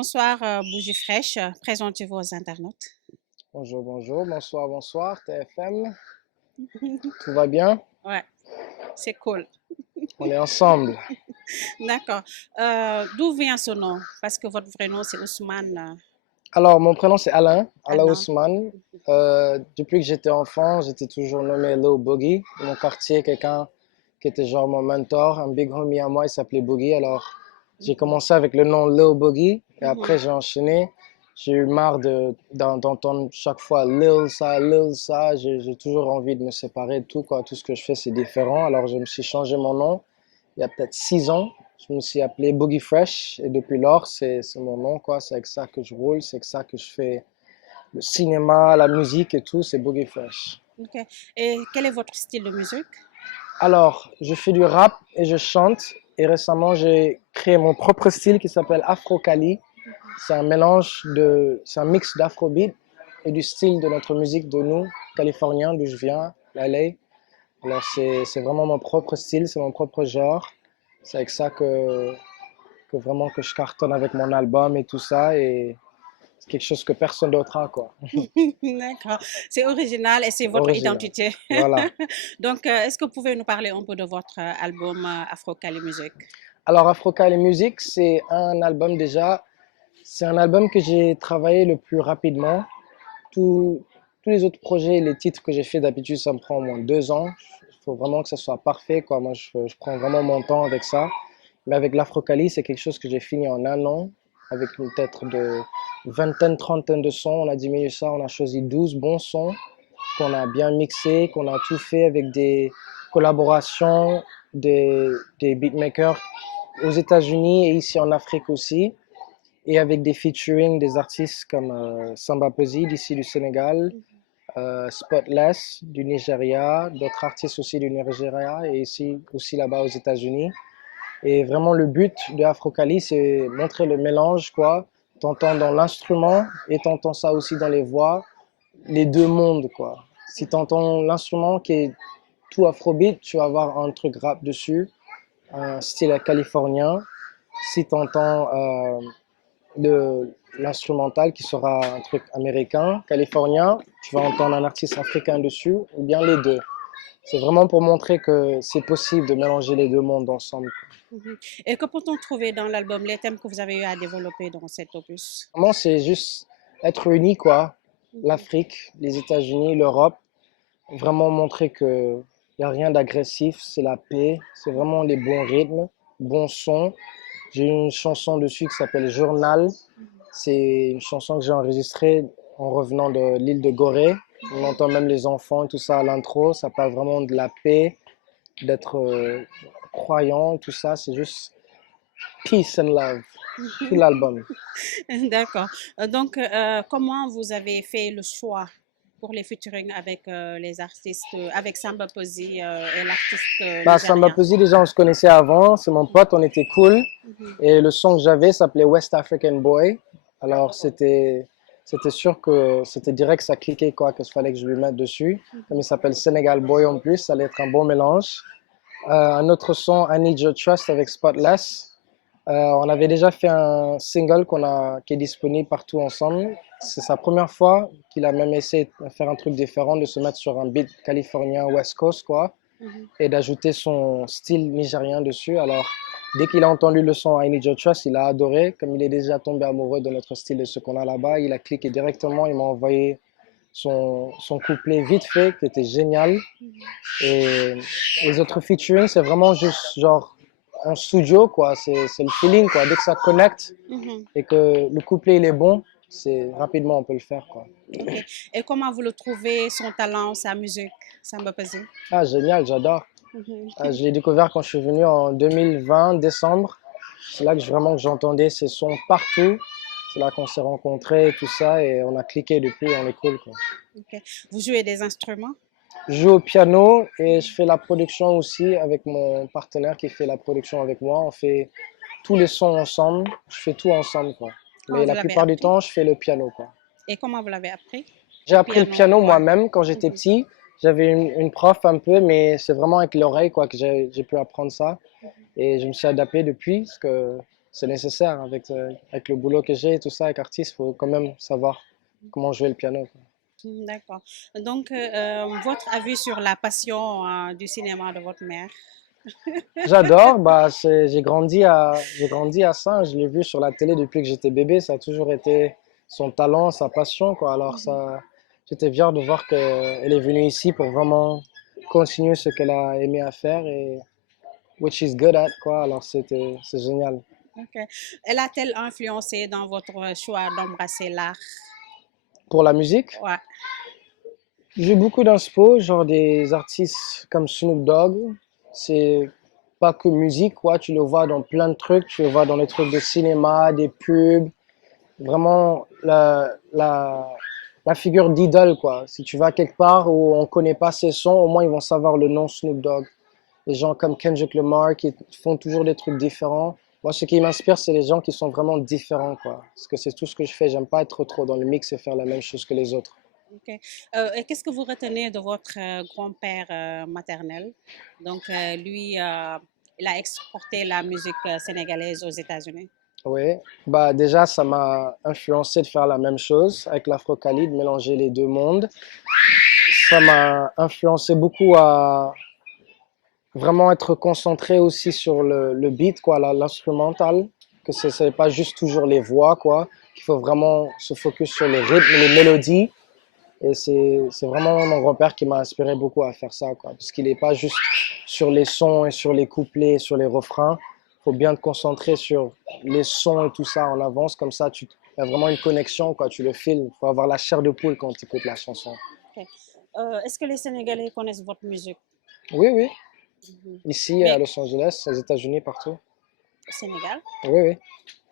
Bonsoir, Bougie Fraîche. Présentez-vous aux internautes. Bonjour, bonjour, bonsoir, bonsoir, TFM, tout va bien? Ouais, c'est cool. On est ensemble. D'accord. D'où vient ce nom? Parce que votre vrai nom, c'est Ousmane Alors, mon prénom c'est Alain, Alain Alain. Ousmane. Depuis que j'étais enfant, j'étais toujours nommé Lil Boogie. Dans mon quartier, quelqu'un qui était genre mon mentor, un big homie à moi, il s'appelait Boogie. Alors, j'ai commencé avec le nom Lil Boogie et Mhm. après j'ai enchaîné. J'ai eu marre d'entendre chaque fois Lil ça, Lil ça. J'ai toujours envie de me séparer de tout, quoi. Tout ce que je fais, c'est différent. Alors, je me suis changé mon nom il y a peut-être 6 ans. Je me suis appelé Boogie Fresh et depuis lors, c'est mon nom, quoi. C'est avec ça que je roule, c'est avec ça que je fais le cinéma, la musique et tout, c'est Boogie Fresh. Ok. Et quel est votre style de musique? Alors, je fais du rap et je chante. Et récemment, j'ai créé mon propre style qui s'appelle Afro Cali. C'est un mix d'afrobeat et du style de notre musique de nous, californiens, d'où je viens, LA. Alors, c'est vraiment mon propre style, c'est mon propre genre. C'est avec ça que vraiment que je cartonne avec mon album et tout ça. Et c'est quelque chose que personne d'autre a, quoi. D'accord. C'est original et c'est votre Original. identité. Voilà. Donc, est-ce que vous pouvez nous parler un peu de votre album Afro Cali Music? Alors, Afroca les musiques, c'est un album déjà. C'est un album que j'ai travaillé le plus rapidement. Tous tous les autres projets, les titres que j'ai fait d'habitude, ça me prend au moins 2 ans. Il faut vraiment que ça soit parfait, quoi. Moi, je prends vraiment mon temps avec ça. Mais avec l'Afrocali, c'est quelque chose que j'ai fini en un an, avec une tête de vingtaine, trentaine de sons. On a diminué ça, on a choisi 12 bons sons qu'on a bien mixés, qu'on a tout fait avec des collaborations des beatmakers aux États-Unis et ici en Afrique aussi, et avec des featuring des artistes comme Samba Peuzzi d'ici du Sénégal, Spotless du Nigeria, d'autres artistes aussi du Nigeria et ici aussi là-bas aux États-Unis. Et vraiment, le but de Afrocali, c'est montrer le mélange, quoi. T'entends dans l'instrument et t'entends ça aussi dans les voix, les deux mondes, quoi. Si t'entends l'instrument qui est tout afrobeat, tu vas avoir un truc rap dessus, un style californien. Si t'entends l'instrumental qui sera un truc américain, californien, tu vas entendre un artiste africain dessus, ou bien les deux. C'est vraiment pour montrer que c'est possible de mélanger les deux mondes ensemble. Mhm. Et que peut-on trouver dans l'album, les thèmes que vous avez eu à développer dans cet opus? Vraiment, c'est juste être unis, quoi. Mhm. L'Afrique, les États-Unis, l'Europe. Vraiment montrer que y a rien d'agressif, c'est la paix, c'est vraiment les bons rythmes, bons sons. J'ai une chanson dessus qui s'appelle Journal. C'est une chanson que j'ai enregistrée en revenant de l'île de Gorée. On entend même les enfants et tout ça à l'intro. Ça parle vraiment de la paix, d'être croyant, tout ça. C'est juste peace and love. Tout l'album. D'accord. Donc, comment vous avez fait le choix pour les featuring avec les artistes, avec Samba Peuzzi et l'artiste Bah, Samba nigérien? Peuzzi, déjà, on se connaissait avant. C'est mon pote, on était cool. Mhm. Et le son que j'avais s'appelait West African Boy. Alors, c'était sûr que c'était direct, ça cliquait, quoi, qu'il fallait que je lui mette dessus. Comme il s'appelle Senegal Boy en plus, ça allait être un bon mélange. Un autre son, I Need Your Trust avec Spotless. On avait déjà fait un single qui est disponible partout ensemble. C'est sa première fois qu'il a même essayé de faire un truc différent, de se mettre sur un beat californien West Coast, quoi, Mhm. et d'ajouter son style nigérien dessus. Alors, dès qu'il a entendu le son I Need Your Trust, il a adoré. Comme il est déjà tombé amoureux de notre style, de ce qu'on a là-bas, il a cliqué directement. Il m'a envoyé son couplet vite fait, qui était génial. Et les autres featuring, c'est vraiment juste genre en studio, quoi. C'est le feeling, quoi. Dès que ça connecte Mhm. et que le couplet il est bon, c'est rapidement on peut le faire, quoi. Ok. Et comment vous le trouvez, son talent, sa musique, Samba Peuzzi? Ah, génial, j'adore. Mhm. Je l'ai découvert quand je suis venu en 2020, décembre. C'est là que vraiment que j'entendais ses sons partout. C'est là qu'on s'est rencontrés et tout ça et on a cliqué depuis, on est cool, quoi. Ok. Vous jouez des instruments? Je joue au piano et je fais la production aussi avec mon partenaire qui fait la production avec moi. On fait tous les sons ensemble, je fais tout ensemble, quoi. Comment Mais vous la l'avez plupart du appris? temps, je fais le piano, quoi. Et comment vous l'avez appris? J'ai Le appris le piano, piano ouais. moi-même quand j'étais Mhm. petit. J'avais une prof un peu, mais c'est vraiment avec l'oreille, quoi, que j'ai pu apprendre ça. Et je me suis adapté depuis, parce que c'est nécessaire avec le boulot que j'ai et tout ça, avec artiste, il faut quand même savoir comment jouer le piano, quoi. D'accord. Donc, votre avis sur la passion du cinéma de votre mère? J'adore, j'ai grandi à ça, je l'ai vu sur la télé depuis que j'étais bébé, ça a toujours été son talent, sa passion, quoi. Alors Mhm. ça, j'étais fier de voir qu'elle est venue ici pour vraiment continuer ce qu'elle a aimé à faire et which she's good at, quoi. Alors c'est génial. Ok. Elle a-t-elle influencé dans votre choix d'embrasser l'art? Pour la musique, Ouais. j'ai beaucoup d'inspo, genre des artistes comme Snoop Dogg. C'est pas que musique, quoi. Tu le vois dans plein de trucs. Tu le vois dans les trucs de cinéma, des pubs. Vraiment, la figure d'idole, quoi. Si tu vas quelque part où on connaît pas ses sons, au moins ils vont savoir le nom Snoop Dogg. Les gens comme Kendrick Lamar qui font toujours des trucs différents. Moi, ce qui m'inspire, c'est les gens qui sont vraiment différents, quoi. Parce que c'est tout ce que je fais. J'aime pas être trop dans le mix et faire la même chose que les autres. Ok. Et qu'est-ce que vous retenez de votre grand-père maternel? Donc, lui, il a exporté la musique sénégalaise aux États-Unis. Oui, bah déjà ça m'a influencé de faire la même chose avec l'Afro-Cali, de mélanger les deux mondes. Ça m'a influencé beaucoup à vraiment être concentré aussi sur le beat, quoi, l'instrumental, que c'est pas juste toujours les voix, quoi, qu'il faut vraiment se focus sur les rythmes, les mélodies. Et c'est vraiment mon grand-père qui m'a inspiré beaucoup à faire ça, quoi, parce qu'il n'est pas juste sur les sons et sur les couplets, sur les refrains. Il faut bien te concentrer sur les sons et tout ça en avance, comme ça tu as vraiment une connexion, quoi, tu le filmes. Il faut avoir la chair de poule quand tu écoutes la chanson. Ok. Est-ce que les Sénégalais connaissent votre musique? Oui, oui, Mhm. ici à Mais Los Angeles, aux États-Unis, partout. au Sénégal, Oui, oui.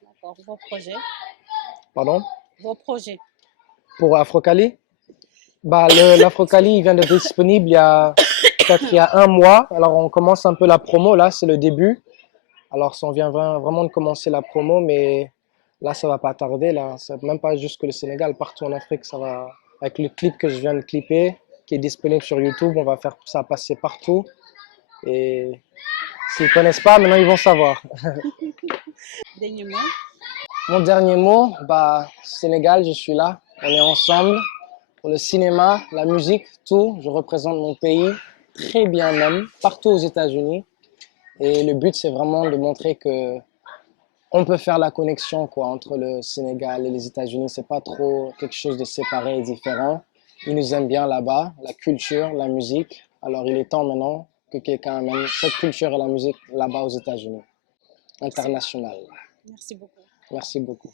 d'accord. Vos projets? Pardon? Vos projets? Pour Afrocali? Bah, l'Afrocali, il vient d'être disponible peut-être il y a un mois. Alors, on commence un peu la promo, là, c'est le début. Alors, on vient vraiment de commencer la promo, mais là, ça va pas tarder, là. C'est même pas juste que le Sénégal, partout en Afrique, ça va. Avec le clip que je viens de clipper, qui est disponible sur YouTube, on va faire ça passer partout. Et s'ils connaissent pas, maintenant, ils vont savoir. Dernier mot? Mon dernier mot, bah, Sénégal, je suis là. On est ensemble. Pour le cinéma, la musique, tout. Je représente mon pays très bien même, partout aux États-Unis. Et le but, c'est vraiment de montrer que on peut faire la connexion quoi, entre le Sénégal et les États-Unis. C'est pas trop quelque chose de séparé et différent. Ils nous aiment bien là-bas, la culture, la musique. Alors il est temps maintenant que quelqu'un amène cette culture et la musique là-bas aux États-Unis, Merci beaucoup. international. Merci beaucoup. Merci beaucoup.